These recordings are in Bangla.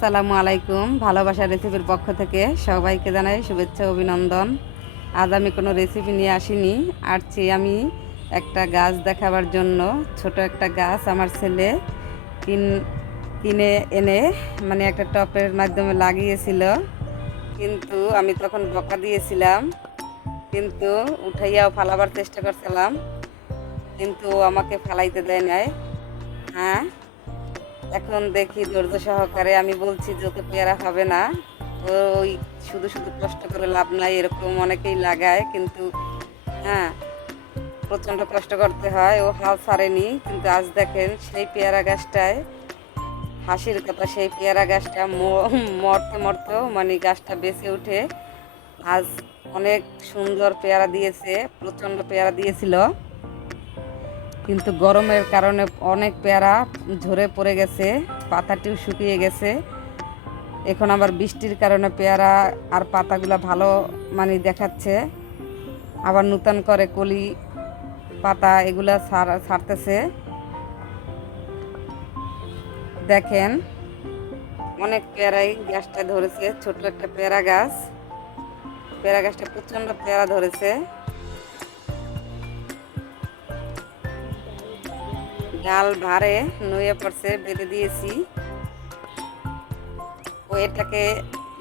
আসসালামু আলাইকুম ভালোবাসা রেসিপির পক্ষ থেকে সবাইকে জানাই শুভেচ্ছা, অভিনন্দন। আজ আমি কোনো রেসিপি নিয়ে আসিনি। আসছি আমি একটা গাছ দেখাবার জন্য। ছোট একটা গাছ আমার ছেলে কিন কিনে এনে মানে একটা টপের মাধ্যমে লাগিয়েছিল। কিন্তু আমি তখন বকা দিয়েছিলাম। কিন্তু উঠাইয়াও ফালাবার চেষ্টা করছিলাম। কিন্তু আমাকে ফালাইতে দেয় নাই। হ্যাঁ? এখন দেখি ধৈর্য সহকারে আমি বলছি যত পেয়ারা হবে না। ওই শুধু শুধু কষ্ট করে লাভ নাই, এরকম অনেকেই লাগায়, কিন্তু হ্যাঁ প্রচণ্ড কষ্ট করতে হয়। ও হাল ছাড়েনি, কিন্তু আজ দেখেন সেই পেয়ারা গাছটায়, হাসির কথা, সেই পেয়ারা গাছটা মরতে মরতেও মানে গাছটা বেঁচে উঠে আজ অনেক সুন্দর পেয়ারা দিয়েছে, প্রচণ্ড পেয়ারা দিয়েছিল। কিন্তু গরমের কারণে অনেক পেয়ারা ঝরে পড়ে গেছে, পাতাটিও শুকিয়ে গেছে। এখন আবার বৃষ্টির কারণে পেয়ারা আর পাতাগুলো ভালো মানে দেখাচ্ছে। আবার নূতন করে কলি, পাতা এগুলা ছাড়- ছাড়তেছে দেখেন, অনেক পেয়ারাই গাছটা ধরেছে ছোট একটা পেয়ারা গাছ। পেয়ারা গাছটা প্রচণ্ড পেয়ারা ধরেছে। ডাল ভারে নুয়ে পড়ছে, বেঁধে দিয়েছি। ও এটাকে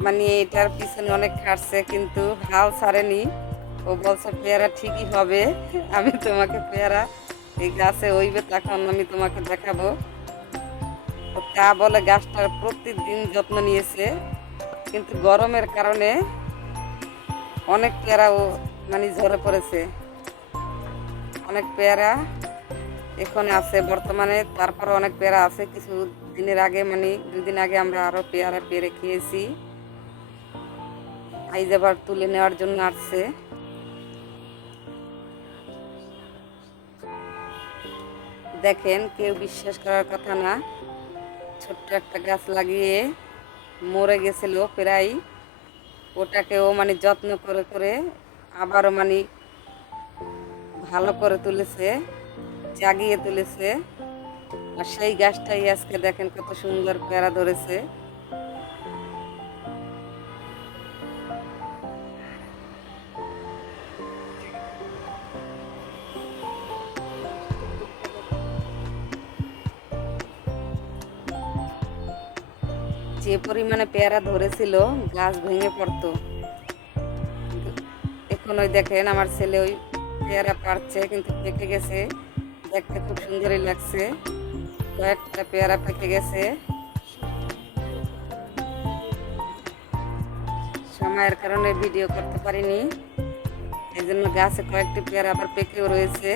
মানে এটার পিছনে অনেক খাটছে, কিন্তু হাল ছাড়েনি। ও বলছে, পেয়ারা ঠিকই হবে। আমি তোমাকে পেয়ারা এই গাছে ওইবে তখন আমি তোমাকে দেখাবো। তো তা বলে গাছটার প্রতিদিন যত্ন নিয়েছে, কিন্তু গরমের কারণে অনেক পেয়ারা ও মানে ঝরে পড়েছে। অনেক পেয়ারা এখন আছে, বর্তমানে তারপরে অনেক পেয়ারা আছে। কিছু দিনের আগে মানে দুদিন আগে আমরা আরও পেয়ারা পেরে খেয়েছি। আইজ আবার তুলে নেওয়ার জন্য আসছে। দেখেন, কেউ বিশ্বাস করার কথা না। ছোট্ট একটা গাছ লাগিয়ে মরে গেছিল প্রায়। ওটাকেও মানে যত্ন করে করে আবারও মানে ভালো করে তুলেছে। জাগিয়ে তুলেছে। আর সেই গাছটাই আজকে দেখেন কত সুন্দর পেয়ারা ধরেছে। যে পরিমাণে পেয়ারা ধরেছিল, গাছ ভেঙে পড়তো। এখন ওই দেখেন আমার ছেলে ওই পেয়ারা পারছে কিন্তু পেকে গেছে। দেখতে খুব সুন্দরই লাগছে। কয়েকটা পেয়ারা পেকে গেছে। সময়ের কারণে ভিডিও করতে পারিনি। এই জন্য গাছে কয়েকটি পেয়ারা আবার পেকেও রয়েছে।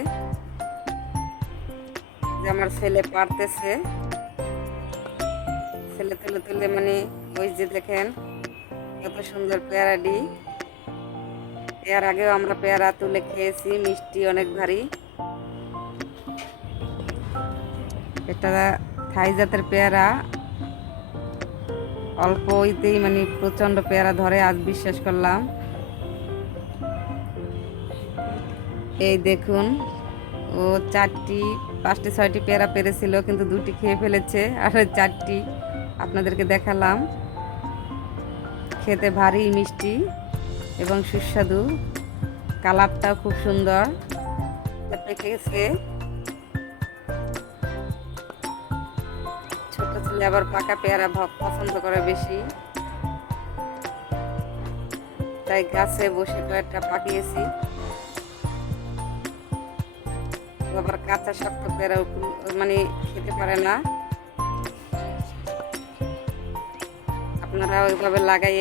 যে আমার ছেলে পারতেছে। ছেলে তুলে তুলে মানে ওই যে দেখেন, কত সুন্দর পেয়ারাটি। এর আগেও আমরা পেয়ারা তুলে খেয়েছি, মিষ্টি অনেক ভারী। এটা থাই জাতের পেয়ারা। অল্প ওইতেই মানে প্রচণ্ড পেয়ারা ধরে, আজ বিশ্বাস করলাম। এই দেখুন, ও চারটি, পাঁচটি, ছয়টি পেয়ারা পেরেছিল, কিন্তু দুটি খেয়ে ফেলেছে। আর চারটি আপনাদেরকে দেখালাম। খেতে ভারী মিষ্টি এবং সুস্বাদু। কালারটাও খুব সুন্দর। পেকে গেছে। ছোট ছেলে আবার পাকা পেয়ারা পছন্দ করে বেশি। তাই গাছে বসে কয়েকটা পাকিয়েছি। আবার কাঁচা শক্ত পেয়ারা মানে খেতে পারে না। আপনারা ওইভাবে লাগাই